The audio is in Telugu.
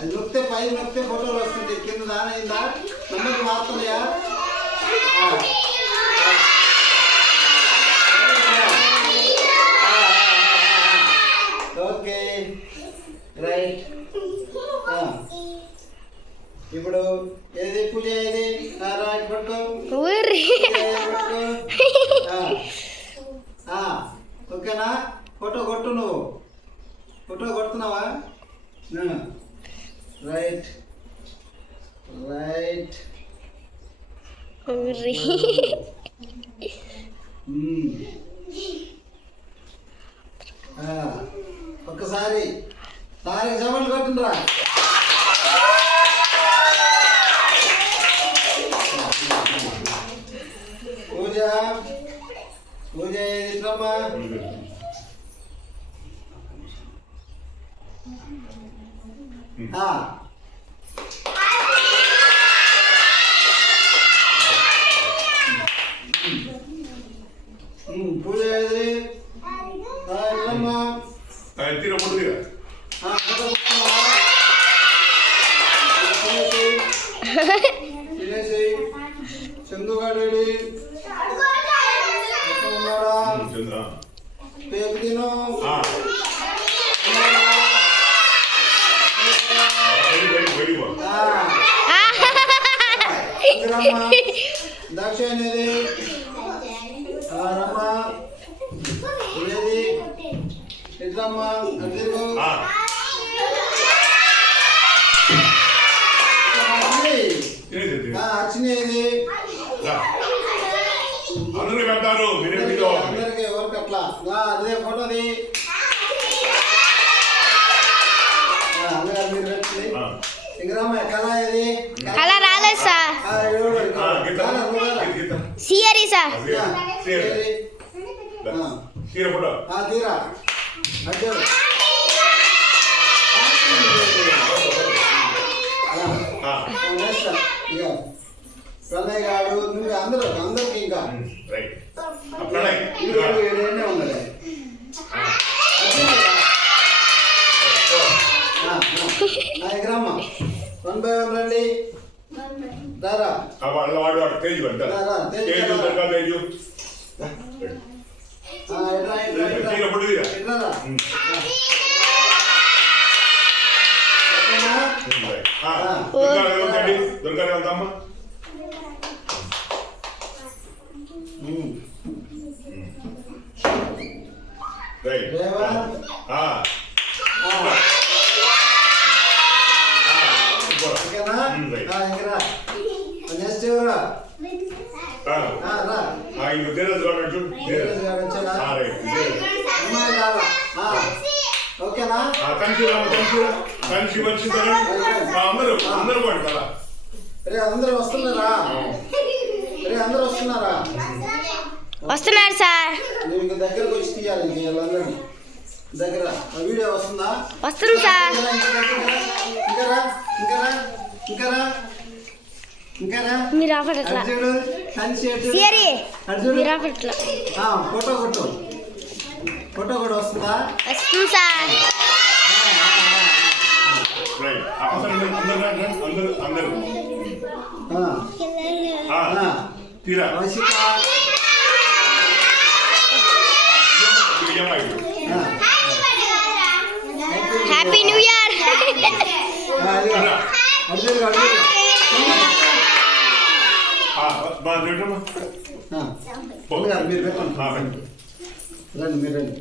అది నొక్కితే పైన నొక్కితే ఫోటోలు వస్తుంది. కింద దానైందా నెంబర్ మారుతున్నాయా? Okay right. ఇప్పుడు ఏది పూజ ఏది రైట్ పట్టుకో ఓకేనా? ఫోటో కొట్టు. నువ్వు ఫోటో కొడుతున్నావా? Right right. ఒక్కసారి తారీఖు జమలు కొట్టుండ్రా. పూజ పూజ ఏదిమ్మా? పూజ ఏది? చందుగాడు పేరు తిను. దక్ష అనేది రమ్మ ఏది ఇట్లమ్మ అదిగో అచ్చినేది అందరికి ఎవరికి అట్లా అదే ఫోటోది అందరు మీరు పెట్టింది. ఇంకరామ్మ కళ ఏది? కళ రాలేదు సార్. సియరి సార్. తీరా అడ్డు ప్రణయ్ గారు నువ్వు అందరికి ఇంకా ఏడేనే ఉన్నది. ఎగరమ్మ 1 by 1 రండి. రారా దొరకాలి వెళ్తామ్మా. ఓకేనా? అందరూ వస్తున్నారా? అందరూ వస్తున్నారా? వస్తున్నారు సార్. నేను దగ్గరకు వచ్చి తీయాలి. వీళ్ళందరినీ దగ్గర వీడియో వస్తుందా? వస్తుంది సార్. మీరు ఆపట్లా ఫోటో కొట్టు. ఫోటో కూడా వస్తుందా? వస్తుంది సార్. Happy new year. మీరు పెట్టండి. రండి మీరు రండి.